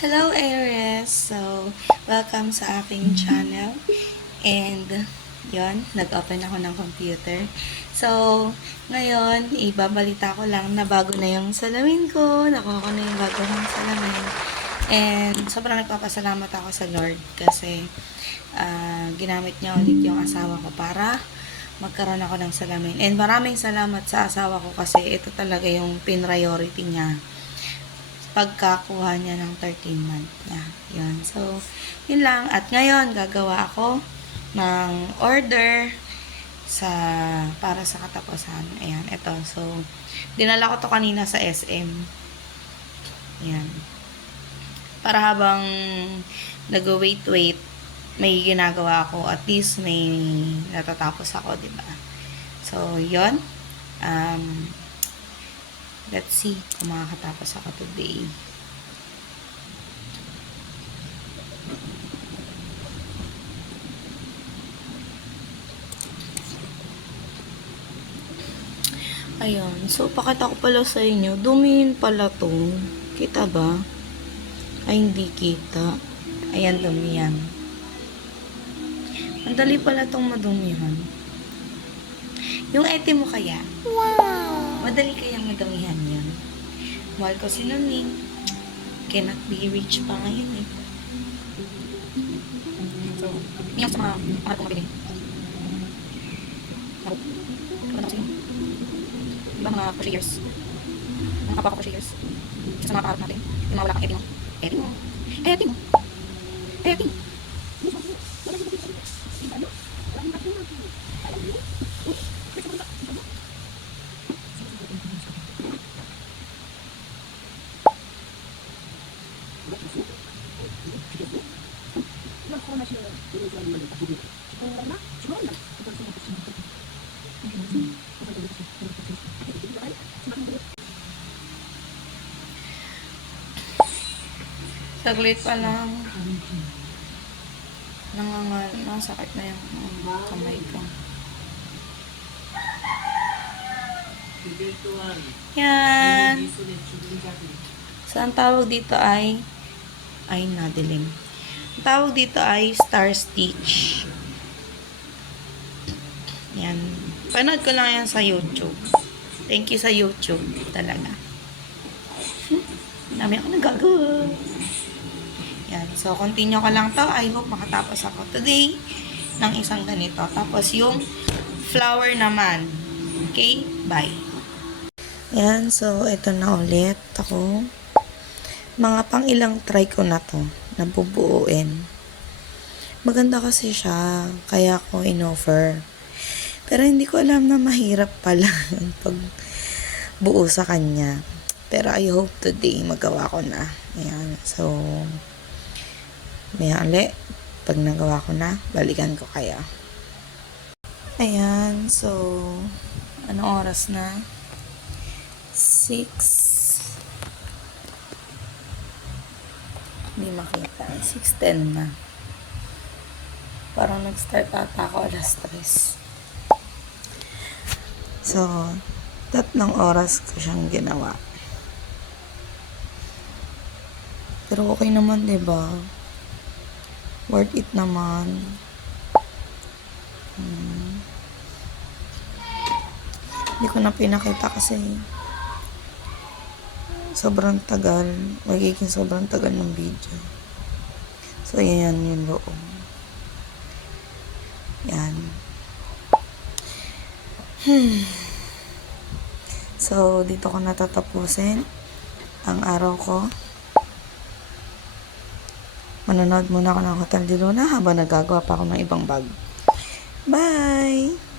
Hello Aries! So, welcome sa aking channel. And, yon nag-open ako ng computer. So, ngayon, ibabalita ko lang na bago na yung salamin ko. Nakuha ko na yung bago ng salamin. And, sobrang nagpapasalamat ako sa Lord kasi ginamit niya ulit yung asawa ko para magkaroon ako ng salamin. And maraming salamat sa asawa ko kasi ito talaga yung priority niya pagkakuha niya ng 13 month niya. Yun. So, yun lang. At ngayon, gagawa ako ng order para sa katapusan. Ayan, ito. So, dinala ko to kanina sa SM. Ayan. Para habang nag-wait, may ginagawa ako. At least may natatapos ako, diba? So, yun. Let's see kung makakatapos ako today. Ayun. So, pakita ko pala sa inyo. Dumihin pala to. Kita ba? Ay, hindi kita. Ayan, dumihan. Ang dali pala tong madumihan. Yung ete mo kaya? Wow! Madali kayang madumihan yan. Mahal ko si Nuning. Cannot be rich pa ngayon eh. So, yung sa mga mahal kong mabili. Kapag ako iba mga crochets. Mga kapwa ko crochets. Sa mga kaharap natin. Yung mga wala kang ete mo. Ete mo. Ete mo. Ete mo. Saglit pa lang. Nasakit na yung kamay ko. Yan. So, ang tawag dito ay nadilim. Ang tawag dito ay star stitch. Yan. Panood ko lang yan sa YouTube. Thank you sa YouTube talaga. Dami ako nagagawa. Yan. So, continue ko lang to. I hope makatapos ako today ng isang ganito. Tapos, yung flower naman. Okay? Bye. Yan. So, ito na ulit ako. Mga pang ilang try ko na to. Nabubuuin. Maganda kasi siya. Kaya ko in-offer. Pero hindi ko alam na mahirap pala pag buo sa kanya. Pero I hope today magawa ko na. Ayan. So, may uli. Pag nagawa ko na, balikan ko kaya. Ayan. So, anong oras na? 6. Hindi makita. 6:10 na. Parang nag-start ata ako alas 3. So, 3 oras ko siyang ginawa. Pero okay naman, 'di ba? Worth it naman. Hindi ko na pinakita kasi sobrang tagal. Magiging sobrang tagal ng video. So, yan yung loob. Yan. So, dito ko natatapusin ang araw ko. Manonood muna ako ng Hotel de Luna habang nagagawa pa ako ng ibang bag. Bye!